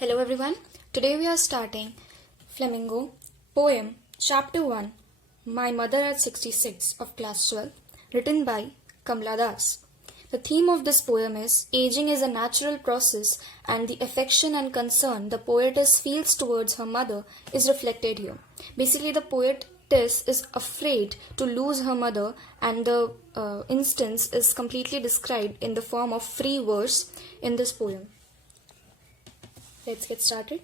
Hello everyone. Today we are starting Flamingo poem chapter 1 My Mother at 66 of class 12 written by Kamla. The theme of this poem is aging is a natural process and the affection and concern the poetess feels towards her mother is reflected here. Basically the poetess is afraid to lose her mother and the instance is completely described in the form of free verse in this poem. Let's get started.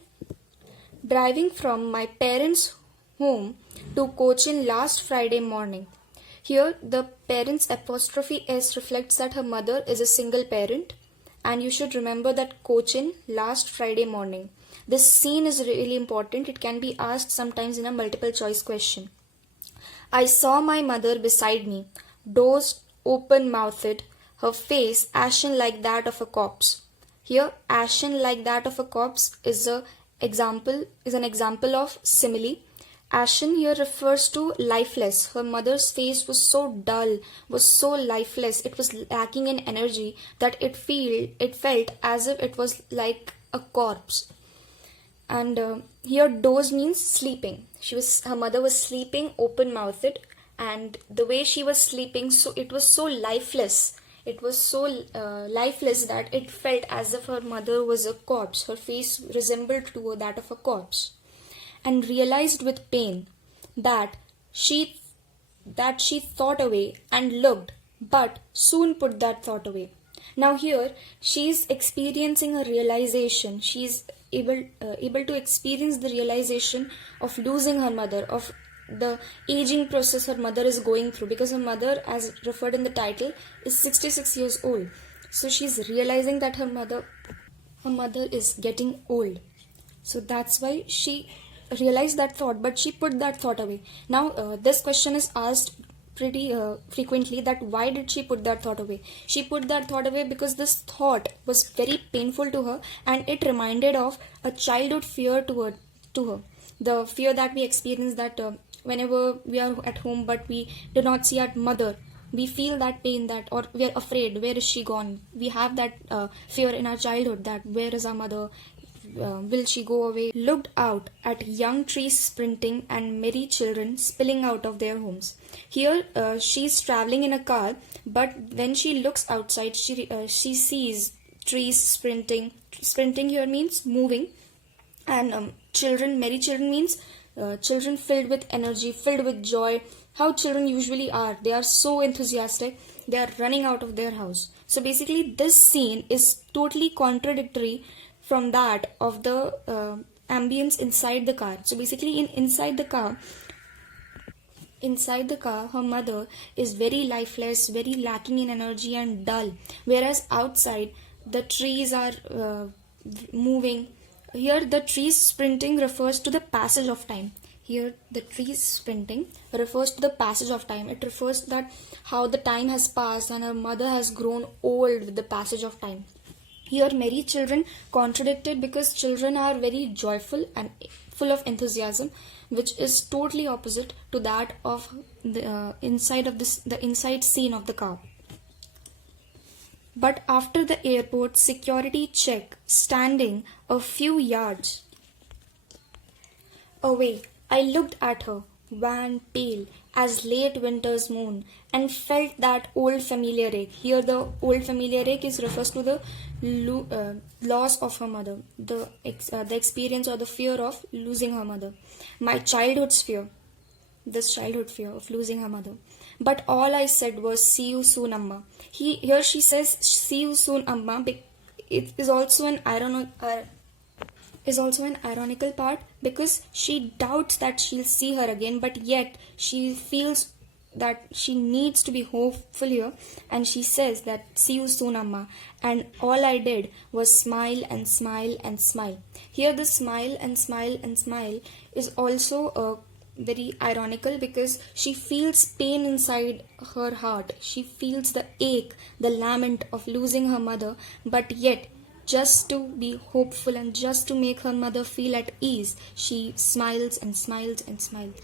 Driving from my parents' home to Cochin last Friday morning. Here, the parents' apostrophe S reflects that her mother is a single parent, and you should remember that Cochin last Friday morning. This scene is really important. It can be asked sometimes in a multiple choice question. I saw my mother beside me, dozed, open-mouthed, her face ashen like that of a corpse. Here, ashen like that of a corpse is an example of simile. Ashen here refers to lifeless. Her mother's face was so dull, was so lifeless, it was lacking in energy that it felt as if it was like a corpse. And here, doze means sleeping. Her mother was sleeping open-mouthed, and the way she was sleeping, so it was so lifeless. It was so lifeless that it felt as if her mother was a corpse. Her face resembled to that of a corpse. And realized with pain that she thought away and looked, but soon put that thought away. Now here, she is experiencing a realization. She is able to experience the realization of losing her mother, of the aging process her mother is going through, because her mother, as referred in the title, is 66 years old. So she's realizing that her mother is getting old. So that's why she realized that thought, but she put that thought away. Now this question is asked pretty frequently, that why did she put that thought away? She put that thought away because this thought was very painful to her, and it reminded of a childhood fear to her. The fear that we experience, that whenever we are at home but we do not see our mother, we feel that pain, that, or we are afraid, where is she gone? We have that fear in our childhood, that where is our mother? Will she go away? Looked out at young trees sprinting and merry children spilling out of their homes. Here she's traveling in a car, but when she looks outside, she sees trees sprinting. Sprinting here means moving, and children, merry children means children filled with energy, filled with joy. How children usually are. They are so enthusiastic. They are running out of their house. So basically this scene is totally contradictory from that of the ambience inside the car. So basically inside the car, her mother is very lifeless, very lacking in energy and dull. Whereas outside, the trees are moving. Here, the trees sprinting refers to the passage of time. Here, the trees sprinting refers to the passage of time. It refers to that how the time has passed and her mother has grown old with the passage of time. Here, merry children contradicted, because children are very joyful and full of enthusiasm, which is totally opposite to that of the inside scene of the car. But after the airport security check, standing a few yards away, I looked at her, wan, pale, as late winter's moon, and felt that old familiar ache. Here the old familiar ache refers to the loss of her mother, the experience or the fear of losing her mother. My childhood's fear. This childhood fear of losing her mother. But all I said was, see you soon, Amma. Here she says, see you soon, Amma. It is also an ironical part, because she doubts that she'll see her again, but yet she feels that she needs to be hopeful here, and she says that, see you soon, Amma. And all I did was smile and smile and smile. Here the smile and smile and smile is also very ironical, because she feels pain inside her heart. She feels the ache, the lament of losing her mother, but yet, just to be hopeful and just to make her mother feel at ease, she smiles and smiles and smiles.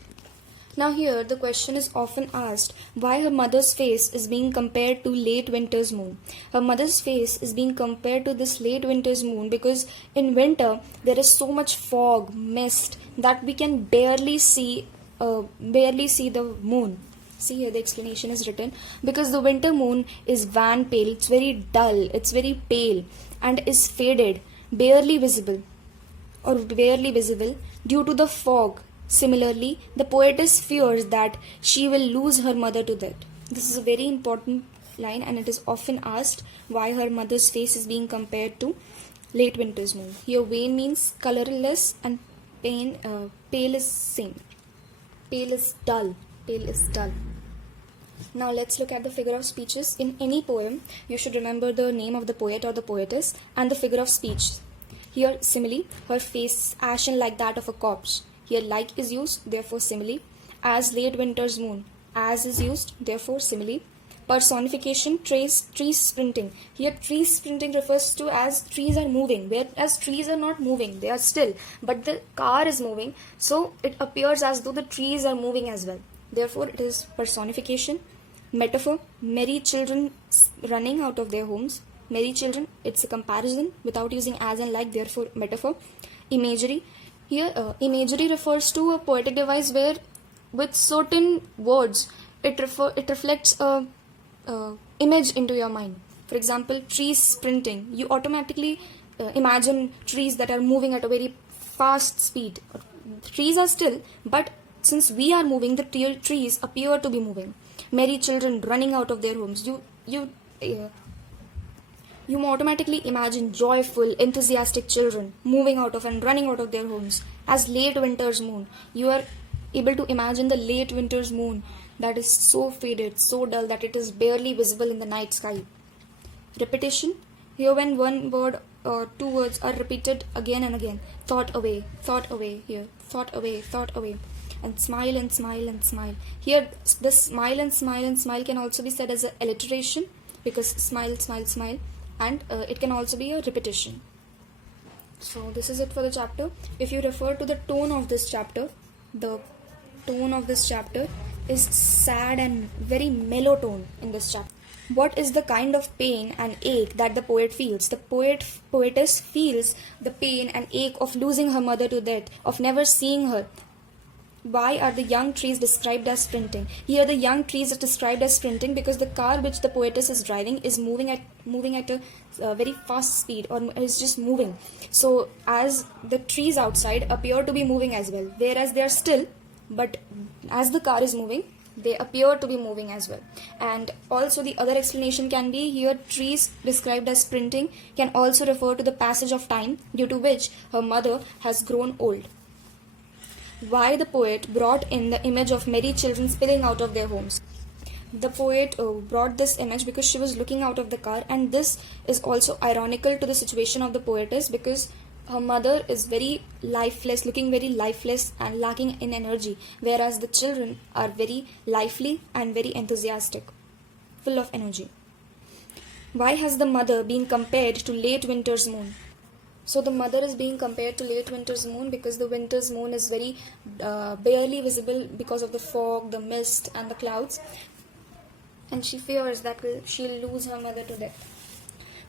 Now here the question is often asked why her mother's face is being compared to late winter's moon. Her mother's face is being compared to this late winter's moon because in winter there is so much fog, mist that we can barely see the moon. See here the explanation is written because the winter moon is wan pale, it's very dull, it's very pale and is faded, barely visible due to the fog. Similarly, the poetess fears that she will lose her mother to death. This is a very important line and it is often asked why her mother's face is being compared to late winter's moon. Here wan means colorless and pale is same. Pale is dull. Now let's look at the figure of speeches. In any poem, you should remember the name of the poet or the poetess and the figure of speech. Here simile, her face ashen like that of a corpse. Here like is used, therefore simile. As late winter's moon, as is used, therefore simile. Personification, trees sprinting. Here trees sprinting refers to as trees are moving, whereas trees are not moving, they are still. But the car is moving, so it appears as though the trees are moving as well. Therefore it is personification. Metaphor, merry children running out of their homes. Merry children, it's a comparison without using as and like, therefore metaphor. Imagery, here imagery refers to a poetic device where with certain words it reflects a image into your mind. For example, trees sprinting, you automatically imagine trees that are moving at a very fast speed. Trees are still, but since we are moving, the trees appear to be moving. Merry children running out of their homes, you automatically imagine joyful, enthusiastic children moving out of and running out of their homes. As late winter's moon, you are able to imagine the late winter's moon that is so faded, so dull that it is barely visible in the night sky. Repetition, here when one word or two words are repeated again and again. Thought away, here, thought away. And smile and smile and smile. Here, the smile and smile and smile can also be said as an alliteration because smile, smile, smile. And it can also be a repetition. So this is it for the chapter. If you refer to the tone of this chapter, the tone of this chapter is sad and very mellow tone in this chapter. What is the kind of pain and ache that the poet feels? The poetess feels the pain and ache of losing her mother to death, of never seeing her. Why are the young trees described as sprinting? Here the young trees are described as sprinting because the car which the poetess is driving is moving at a very fast speed, or is just moving. So as the trees outside appear to be moving as well, whereas they are still, but as the car is moving, they appear to be moving as well. And also the other explanation can be here trees described as sprinting can also refer to the passage of time due to which her mother has grown old. Why the poet brought in the image of merry children spilling out of their homes. The poet brought this image because she was looking out of the car, and this is also ironical to the situation of the poetess because her mother is very lifeless, looking very lifeless and lacking in energy, whereas the children are very lively and very enthusiastic, full of energy. Why has the mother been compared to late winter's moon? So the mother is being compared to late winter's moon because the winter's moon is very barely visible because of the fog, the mist and the clouds, and she fears that she'll lose her mother to death.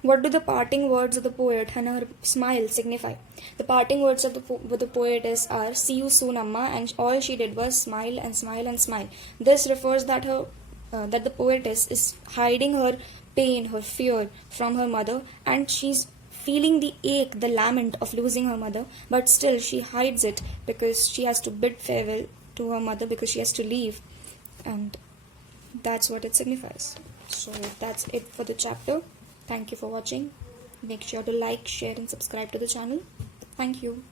What do the parting words of the poet and her smile signify? The parting words of the poetess are, "See you soon, Amma," and all she did was smile and smile and smile. This refers that that the poetess is hiding her pain, her fear from her mother, and she's feeling the ache, the lament of losing her mother, but still she hides it because she has to bid farewell to her mother because she has to leave, and that's what it signifies. So that's it for the chapter. Thank you for watching. Make sure to like, share and subscribe to the channel. Thank you.